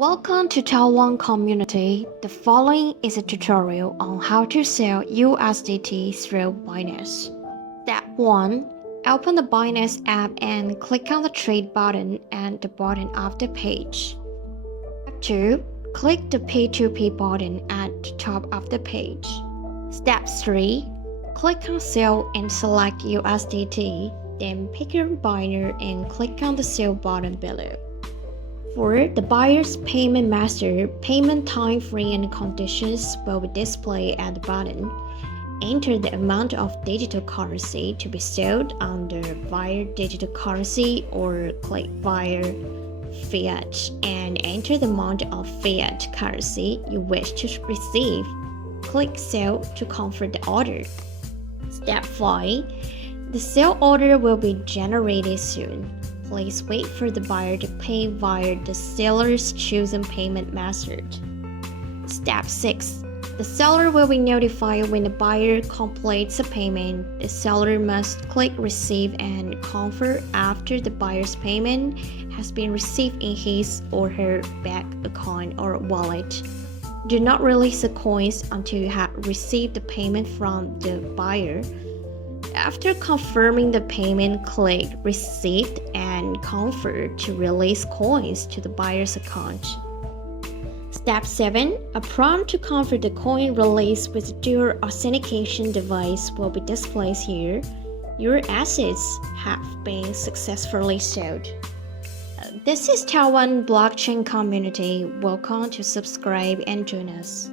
Welcome to Taiwan community. The following is a tutorial on how to sell USDT through Binance. Step 1. Open the Binance app and click on the trade button at the bottom of the page. Step 2. Click the P2P button at the top of the page. Step 3. Click on sell and select USDT, then pick your buyer and click on the sell button below. For the buyer's payment master, payment time frame and conditions will be displayed at the bottom. Enter the amount of digital currency to be sold under buyer digital currency or click buyer fiat and enter the amount of fiat currency you wish to receive. Click sell to confirm the order. Step 5. The sale order will be generated soon. Please wait for the buyer to pay via the seller's chosen payment method. Step 6. The seller will be notified when the buyer completes the payment. The seller must click receive and confirm after the buyer's payment has been received in his or her bank account or wallet. Do not release the coins until you have received the payment from the buyer. After confirming the payment, click Received and Confirm to release coins to the buyer's account. Step 7. A prompt to confirm the coin release with a dual authentication device will be displayed here. Your assets have been successfully sold. This is Taiwan Blockchain Community. Welcome to subscribe and join us.